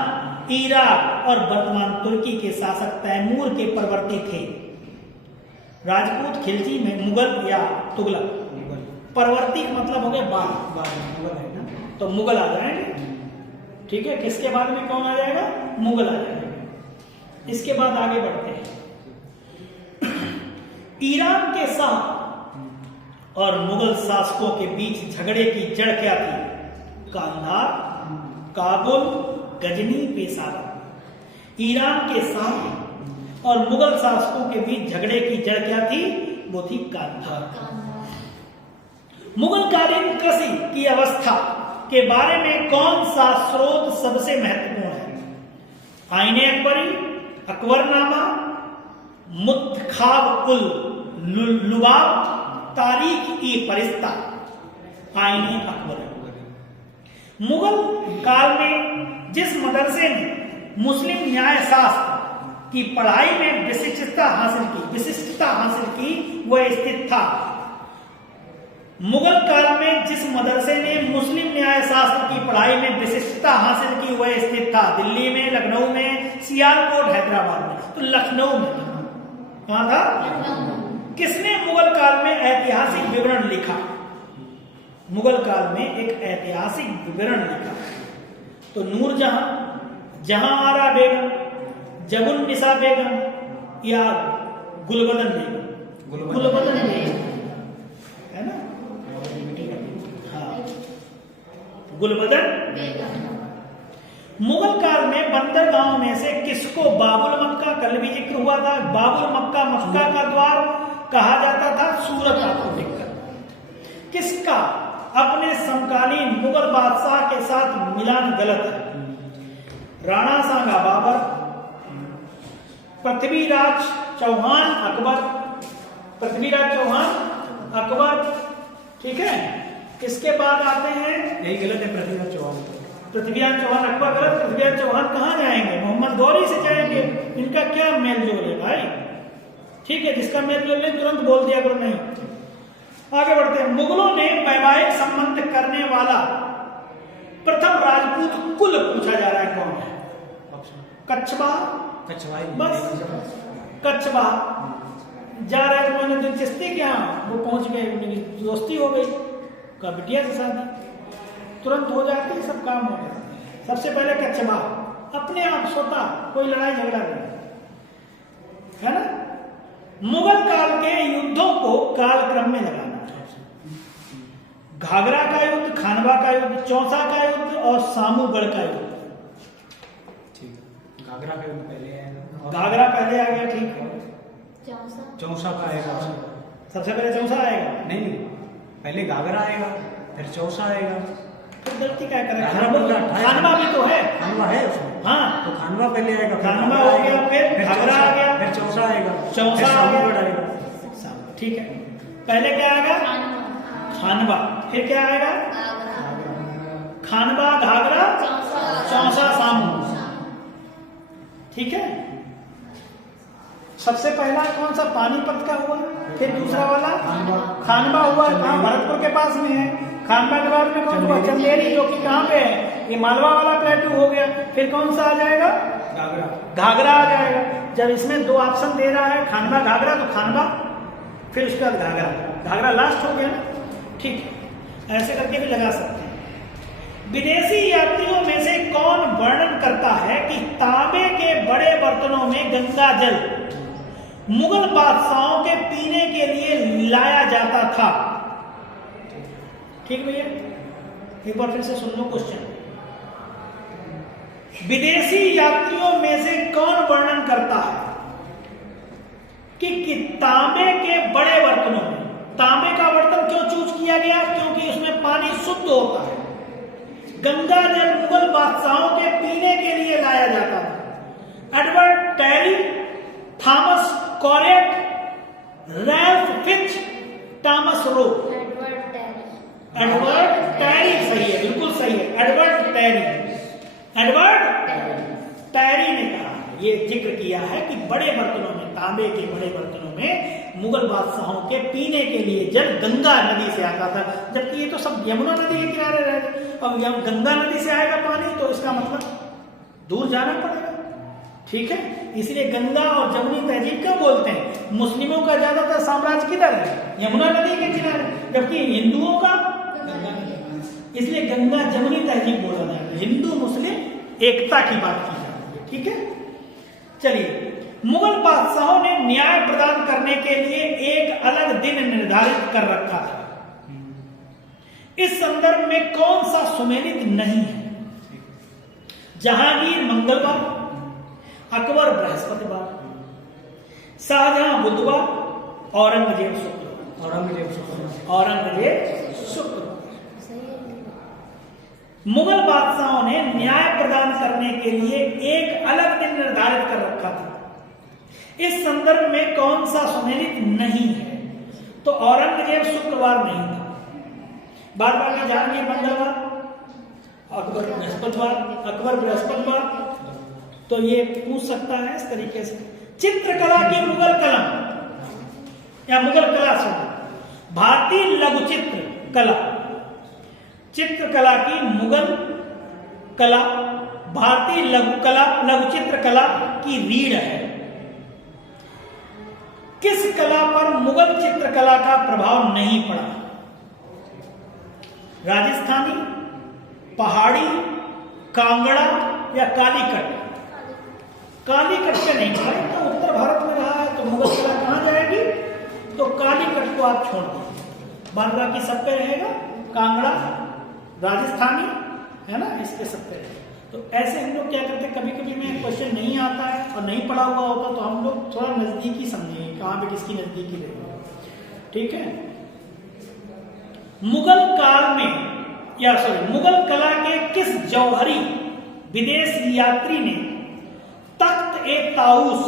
इराक और वर्तमान तुर्की के शासक तैमूर के प्रवर्ती थे। राजपूत, खिलजी में मुगल या तुगलक। प्रवर्ती का मतलब हो गया बाद मुगल है ना, तो मुगल आ जाएंगे। ठीक है, किसके बाद में कौन आ जाएगा? मुगल आ जाएगा। इसके बाद आगे बढ़ते हैं। ईरान के शाह और मुगल शासकों के बीच झगड़े की जड़ क्या थी? कांधार, काबुल, गजनी, पेशावर। ईरान के शाह और मुगल शासकों के बीच झगड़े की जड़ क्या थी? वो थी कांधार। मुगलकालीन कृषि की अवस्था के बारे में कौन सा स्रोत सबसे महत्वपूर्ण है? आईने अकबरी, अकबरनामा, मुत्खाब उल लुबाब, तारीख ई फरिश्ता। आईने अकबरी। मुगल काल में जिस मदरसे ने मुस्लिम न्याय शास्त्र की पढ़ाई में विशिष्टता हासिल की वह स्थित था। मुगल काल में जिस मदरसे ने मुस्लिम न्याय शास्त्र की पढ़ाई में विशिष्टता हासिल की वह स्थित था दिल्ली में, लखनऊ में, सियालकोट, हैदराबाद में। तो लखनऊ में कहां था? किसने मुगल काल में ऐतिहासिक विवरण लिखा? मुगल काल में एक ऐतिहासिक विवरण लिखा तो नूरजहां, जहांआरा बेगम, जबुन्निसा बेगम या गुलबदन बेगम? गुलबदन बेगम है ना? हाँ, गुलबदन। मुगल काल में बंदरगाहों में से किसको बाबुल मक्का, कल भी जिक्र हुआ था, बाबुल मक्का, मक्का का द्वार कहा जाता था? सूरत आपको दिक्कत। किसका अपने समकालीन मुगल बादशाह के साथ मिलान गलत है? राणा सांगा बाबर, पृथ्वीराज चौहान अकबर, पृथ्वीराज चौहान अकबर। ठीक है, इसके बाद आते हैं, यही गलत है, पृथ्वीराज चौहान। पृथ्वीराज चौहान अकबर गलत। पृथ्वीराज चौहान कहाँ जाएंगे? मोहम्मद गौरी से जाएंगे। इनका क्या मेल जोल है भाई? ठीक है, जिसका मेल जोल है तुरंत बोल दिया करो नहीं। आगे बढ़ते हैं। मुगलों ने वैवाहिक संबंध करने वाला प्रथम राजपूत कुल पूछा जा रहा है कौन है? कच्छवा, बस कच्छवा। जा रहे थे मैंने दिलचस्पी के यहाँ, वो पहुंच गए, उनकी दोस्ती हो गई, का बिटिया से शादी तुरंत हो जाती है, सब काम हो जाते हैं। सबसे पहले कच्छवा अपने आप सोता, कोई लड़ाई झगड़ा नहीं, है ना? मुगल काल के युद्धों को कालक्रम में लगाना। घाघरा का युद्ध, खानवा का युद्ध, चौसा का युद्ध और सामूगढ़ का युद्ध। घाघरा का युद्ध पहले आएगा। घाघरा पहले आ गया, ठीक है। चौसा का आएगा। सबसे पहले चौसा आएगा? नहीं, पहले घाघरा आएगा फिर चौसा आएगा। तो गलती क्या करें? खानवा भी तो है। खानवा है उसमें। हाँ, तो खानवा पहले आएगा, खानवा हो गया, फिर घाघरा आ गया, फिर चौसा आएगा, चौसा सामूगढ़ आएगा। ठीक है, पहले क्या आएगा? खानवा, फिर क्या आएगा? खानवा, घाघरा, चौसा, सामू। ठीक है, सबसे पहला कौन सा? पानीपत का हुआ, फिर दूसरा वाला खानवा हुआ, कहाँ? भरतपुर के पास में है। खानवा के बाद में कौन हुआ? चंदेरी, जो कि कहाँ पे है? ये मालवा वाला प्लेटू हो गया। फिर कौन सा आ जाएगा? घाघरा आ जाएगा। जब इसमें दो ऑप्शन दे रहा है, खानवा, घाघरा, तो खानवा, फिर उसके बाद घाघरा लास्ट हो गया ना? ठीक, ऐसे करके भी लगा सकते हैं। विदेशी यात्रियों में से कौन वर्णन करता है कि तांबे के बड़े बर्तनों में गंगा जल मुगल बादशाहों के पीने के लिए लाया जाता था? ठीक भैया, एक बार फिर से सुन लो क्वेश्चन। विदेशी यात्रियों में से कौन वर्णन करता है कि तांबे के बड़े बर्तनों में, तांबे का बर्तन क्यों चूज किया गया? क्योंकि उसमें पानी शुद्ध होता है। गंगा जल मुगल बादशाहों के पीने के लिए लाया जाता था। Edward Terry, Thomas Coryat, Ralph Fitch, Thomas Roe. Edward Terry सही है, बिल्कुल सही है। एडवर्ड टेरी ने कहा, ये जिक्र किया है कि बड़े बर्तनों में, तांबे के बड़े बर्तनों में मुगल बादशाहों के पीने के लिए जल गंगा नदी से आता था, जबकि ये तो सब यमुना नदी के किनारे रहे थे। अब गंगा नदी से आएगा पानी, तो इसका मतलब दूर जाना पड़ेगा। ठीक है, इसलिए गंगा और जमुनी तहजीब क्यों बोलते हैं? मुस्लिमों का ज्यादातर साम्राज्य किधर है? यमुना नदी के किनारे, जबकि हिंदुओं का गंगा के किनारे, इसलिए गंगा जमुनी तहजीब बोला जाता है। हिंदू मुस्लिम एकता की बात की जाती है। ठीक है, चलिए, मुगल बादशाहों ने न्याय प्रदान करने के लिए एक अलग दिन निर्धारित कर रखा था। इस संदर्भ में कौन सा सुमेलित नहीं है? जहांगीर मंगलवार, अकबर बृहस्पतिवार, शाहजहां बुधवार, औरंगजेब शुक्रवार। औरंगजेब शुक्रवार। मुगल बादशाहों ने न्याय प्रदान करने के लिए एक अलग दिन निर्धारित कर रखा था। इस संदर्भ में कौन सा सुमेलित नहीं है? तो औरंगजेब शुक्रवार नहीं था। बाद बाकी जहांगीर मंगलवार, अकबर बृहस्पतिवार। तो ये पूछ सकता है इस तरीके से। चित्रकला की मुगल कला या मुगल कला सुनो, भारतीय लघुचित्र कला, चित्रकला की मुगल कला भारतीय लघुचित्र कला की रीढ़ है। किस कला पर मुगल चित्रकला का प्रभाव नहीं पड़ा? राजस्थानी, पहाड़ी, कांगड़ा या कालीकट? कालीकट से नहीं पड़ा, तो उत्तर भारत में रहा है, तो मुगल कला कहां जाएगी? तो कालीकट को आप छोड़ दीजिए, बाद बाकी सब पे रहेगा। कांगड़ा, राजस्थानी, है ना, इसके सब पे रहेगा। तो ऐसे हम लोग क्या करते हैं, कभी कभी में क्वेश्चन नहीं आता है और नहीं पढ़ा हुआ होता, तो हम लोग थोड़ा नजदीकी समझेंगे, कहां पे किसकी नजदीकी रहेगी। ठीक है, मुगल कला के किस जौहरी विदेशी यात्री ने तख्त-ए-ताऊस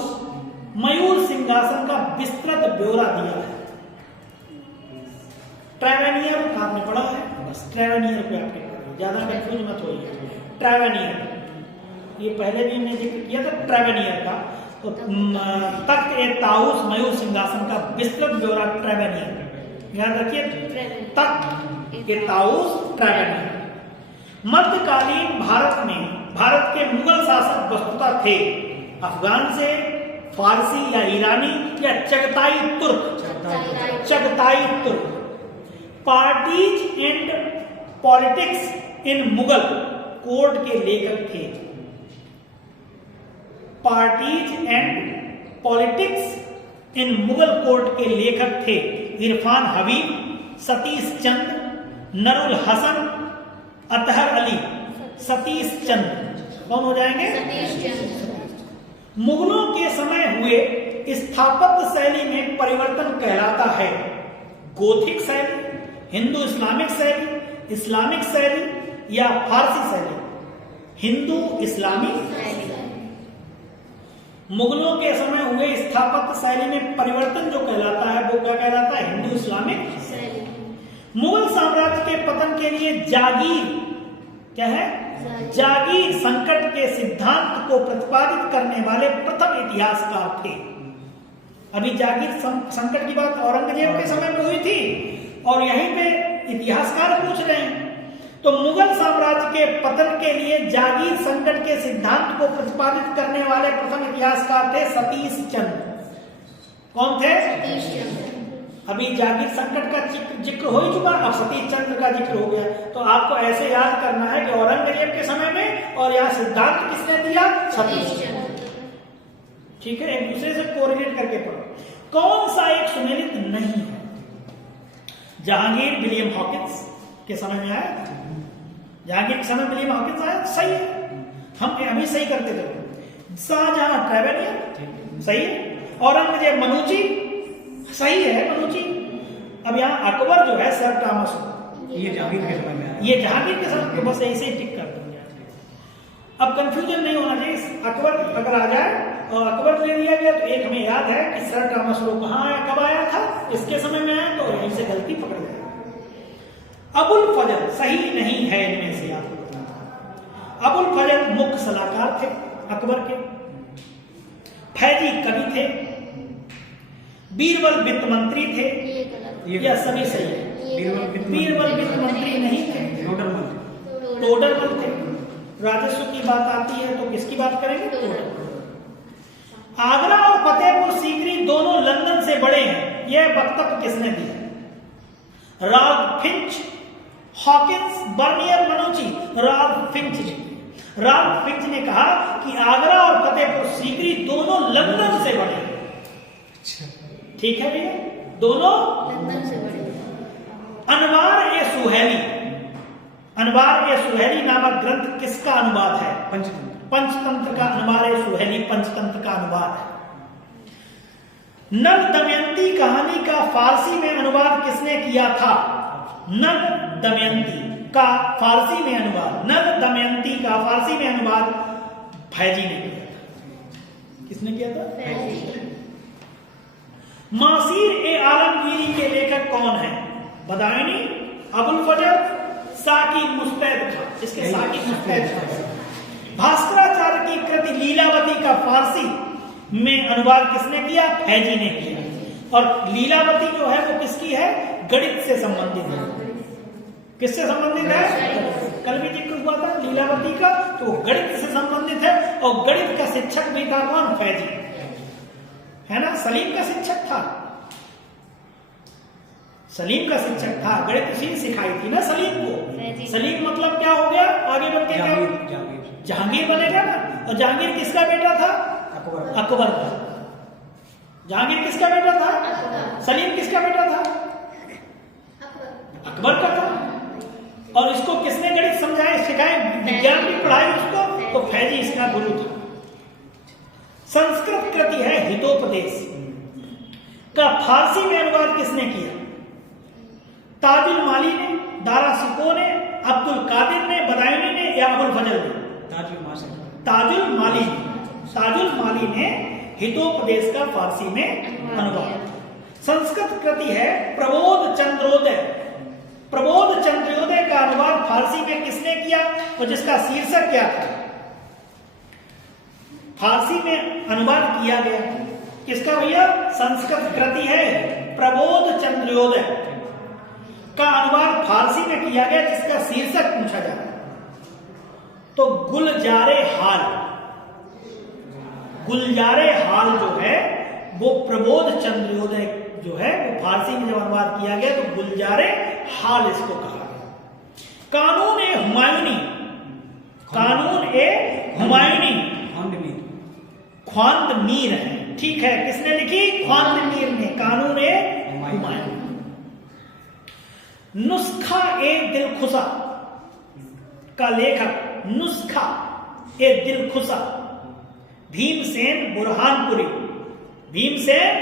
मयूर सिंहासन का विस्तृत ब्यौरा दिया है? ट्रैवेनियर आपने पढ़ा है, बस ट्रैवेनियर पे आपने पढ़ा, ज्यादा कंफ्यूज मत होइए। ट्रैवेनियर, ये पहले भी हमने जिक्र किया था ट्रैवेनियर का। तो तख्त-ए-ताऊस मयूर सिंहासन का विस्तृत ब्यौरा ट्रैवेनियर, याद रखिए, तख्त-ए-ताऊस ट्रैवेनियर। मध्यकालीन भारत के मुगल शासक वस्तुतः थे अफगान से, फारसी या ईरानी या चगताई तुर्क। Parties and politics in Mughal code के लेखक थे। Parties and politics in Mughal code के लेखक थे इरफान हबीब, सतीश चंद्र, नरुल हसन, अतहर अली। सतीश चंद्र कौन हो जाएंगे? मुगलों के समय हुए स्थापत्य शैली में परिवर्तन कहलाता है गोथिक शैली, हिंदू इस्लामिक शैली या फारसी शैली? हिंदू इस्लामिक। मुगलों के समय हुए स्थापत्य शैली में परिवर्तन जो कहलाता है वो क्या कहलाता है? हिंदू इस्लामिक शैली। मुगल साम्राज्य के पतन के लिए जागीर क्या है? जागीर संकट के सिद्धांत को प्रतिपादित करने वाले प्रथम इतिहासकार थे। अभी जागीर संकट की बात औरंगजेब के समय में हुई थी और यहीं पे इतिहासकार पूछ रहे हैं। तो मुगल साम्राज्य के पतन के लिए जागीर संकट के सिद्धांत को प्रतिपादित करने वाले प्रथम इतिहासकार थे सतीश चंद्र। कौन थे? सतीश चंद्र। अभी जागीर संकट का जिक्र हो ही चुका, अब सतीश चंद्र का जिक्र हो गया। तो आपको ऐसे याद करना है कि औरंगजेब के समय में और यह सिद्धांत किसने दिया? सतीश चंद्र। ठीक है, एक दूसरे से कोरिलेट करके पढ़ो। कौन सा एक सुमेलित नहीं है? जहांगीर विलियम हॉकिंस के समय में आया, जहांगीर के समय विलियम हॉकिंस आया, सही है, हम अभी सही करते थे। शाहजहां ट्रैवेनियर, सही है। औरंगजेब मनुची, सही है मनुची। अब यहाँ अकबर जो है सर टॉमस, ये जहांगीर के समय में आया, ये जहांगीर के समय में, बस ऐसे ही टिक कर दूंगा। अब कंफ्यूजन नहीं होना चाहिए। अकबर अगर आ जाए और अकबर ले लिया गया तो एक हमें याद है कि सर टॉमस लो कहाँ आया, कब आया था, इसके समय में आया, तो यहीं से गलती पकड़ गया। अबुल फजल सही नहीं है इनमें से, आपको बताना। अबुल फजल मुख्य सलाहकार थे अकबर के, फैजी कवि थे, बीरबल वित्त मंत्री थे, यह सभी सही है। बीरबल वित्त मंत्री नहीं थे, टोडरमल थे। राजस्व की बात आती है तो किसकी किसकी बात करेंगे? टोटल। आगरा और फतेहपुर सीकरी दोनों लंदन से बड़े हैं, यह वक्तव्य किसने दिया? Rolf Finch, Hawkins, Bernier, मनुची। Rolf Finch ने कहा कि आगरा और फतेहपुर सीकरी दोनों लंदन से बड़े हैं। ठीक है भैया, दोनों लंदन से बड़े। अनवार ए सुहेली नामक ग्रंथ किसका अनुवाद है? पंचतंत्र। पंचतंत्र का अनवार ए सुहेली पंचतंत्र का अनुवाद है। नल दमयंती कहानी का फारसी में अनुवाद किसने किया था? नल दमयंती का फारसी में अनुवाद फैजी ने किया था। किसने किया था? मासीर ए आलमगीरी के लेखक कौन है? बदायूनी, अबुल फजल, साकी मुस्तैद खां। इसके साकी मुस्तैद खां। भास्कराचार्य की कृति लीलावती का फारसी में अनुवाद किसने किया? फैजी ने किया। और लीलावती जो है वो किसकी है? गणित से संबंधित है। किससे संबंधित है? कल भी जिक्र हुआ था लीलावती का, तो गणित से संबंधित है। और गणित का शिक्षक भी था कौन? फैजी, है ना? सलीम का शिक्षक था, सलीम का शिक्षक था। गणित उसी सिखाई थी ना सलीम को। सलीम मतलब क्या हो गया? आगे बढ़ के क्या? जहांगीर बनेगा ना। और जहांगीर किसका बेटा था? अकबर का। जहांगीर किसका बेटा था? सलीम किसका बेटा था? अकबर का था। और इसको किसने गणित समझाए, सिखाए, विज्ञान की पढ़ाई उसको? तो फैजी इसका गुरु था। संस्कृत कृति है हितोपदेश का फारसी में अनुवाद किसने किया? ताजुल माली ने, दारा सिको ने, अब्दुल कादिर ने, बदायूनी ने या अबुल फजल ने? ताजुल माली ने हितोपदेश का फारसी में अनुवाद। संस्कृत कृति है प्रबोध चंद्रोदय का अनुवाद फारसी में किसने किया और जिसका शीर्षक क्या था? फारसी में अनुवाद किया गया किसका भैया? संस्कृत कृति है प्रबोध चंद्रोदय का अनुवाद फारसी में किया गया, जिसका शीर्षक पूछा जा रहा है। तो गुलजारे हाल जो है वो प्रबोध चंद्रोदय जो है वो फारसी में जब अनुवाद किया गया तो गुलजारे हाल इसको कहा गया। कानून ए हुमायूनी ख्वांद मीर है। ठीक है, किसने लिखी? ख्वांद मीर ने। कानून ए हुमायूनी। नुस्खा ए दिलखुशा का लेखक नुस्खा ए दिलखुशा भीमसेन बुरहानपुरी। भीमसेन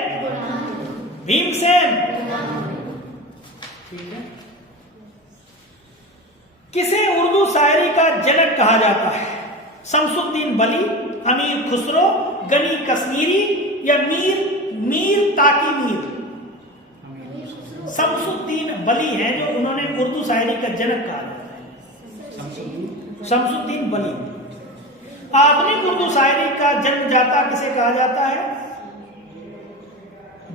ठीक है। किसे उर्दू शायरी का जनक कहा जाता है? शमसुद्दीन बली, अमीर खुसरो, गनी कश्मीरी या मीर ताकी मीर? शमसुद्दीन बली है जो उन्होंने उर्दू शायरी का जनक कहा जाता है। शमसुद्दीन बली। आधुनिक उर्दू शायरी का जन्मदाता किसे कहा जाता है?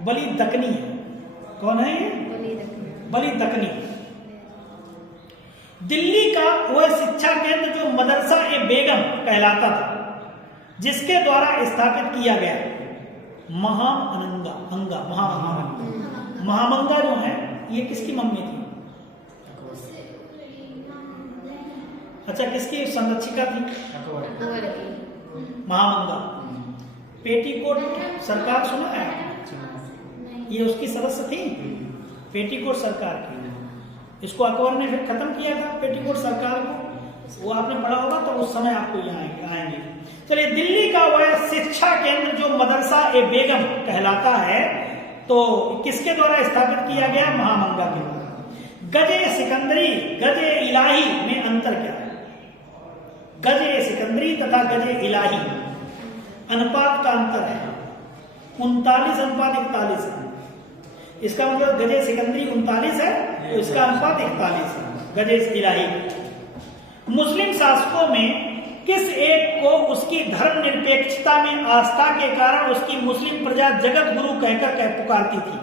बली दकनी है। कौन है ये? बली दकनी। दिल्ली का वह शिक्षा केंद्र जो मदरसा ए बेगम कहलाता था, जिसके द्वारा स्थापित किया गया महामंगा जो है, ये किसकी मम्मी थी? अच्छा, किसकी संरक्षिका थी? महामंगा। पेटीकोट सरकार सुना है? ये उसकी सदस्य थी, पेटीकोट सरकार की। इसको अकबर ने फिर खत्म किया था पेटीकोट सरकार को, वो आपने पढ़ा होगा तो उस समय आपको यहाँ आएंगे। चलिए, दिल्ली का वह शिक्षा केंद्र जो मदरसा ए बेगम कहलाता है, तो किसके द्वारा स्थापित किया गया? महामंगा के द्वारा। गजे सिकंदरी, गजे इलाही में अंतर क्या है? गजे सिकंदरी तथा गजे इलाही अनुपात का अंतर है 39:41 है। इसका मतलब गजे सिकंदरी 39 है तो इसका अनुपात 41 है गजे इलाही। मुस्लिम शासकों में किस एक को उसकी धर्म निरपेक्षता में आस्था के कारण उसकी मुस्लिम प्रजा जगत गुरु कहकर पुकारती थी?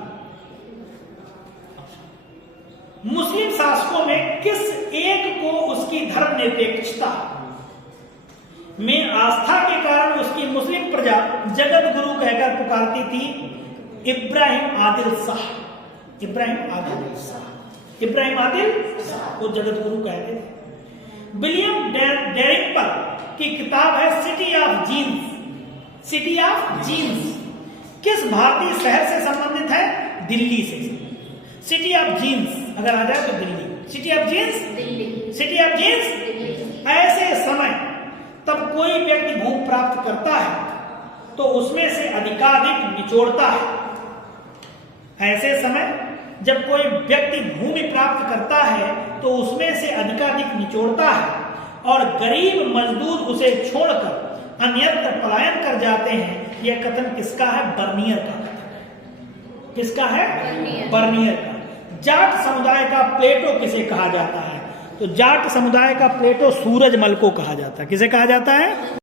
मुस्लिम शासकों में किस एक को उसकी धर्म निरपेक्षता में आस्था के उसकी मुस्लिम प्रजा जगत गुरु कहकर पुकारती थी इब्राहिम आदिल शाह। इब्राहिम आदिल शाह, इब्राहिम आदिल को जगत गुरु कहते थे। विलियम डैरिंगटन की किताब है City of Djinns. City of Djinns किस भारतीय शहर से संबंधित है? दिल्ली से। सिटी ऑफ जीन्स अगर आ जाए तो Delhi. City of Djinns, Delhi. City of Djinns. Delhi. ऐसे समय तब कोई व्यक्ति भूमि प्राप्त करता है तो उसमें से अधिकाधिक निचोड़ता है। ऐसे समय जब कोई व्यक्ति भूमि प्राप्त करता है तो उसमें से अधिकाधिक निचोड़ता है और गरीब मजदूर उसे छोड़कर अन्यत्र पलायन कर जाते हैं। यह कथन किसका है? बर्नियर का कथन है। किसका है? बर्नियर का। जाट समुदाय का प्लेटो किसे कहा जाता है? तो जाट समुदाय का प्लेटो सूरजमल को कहा जाता है। किसे कहा जाता है?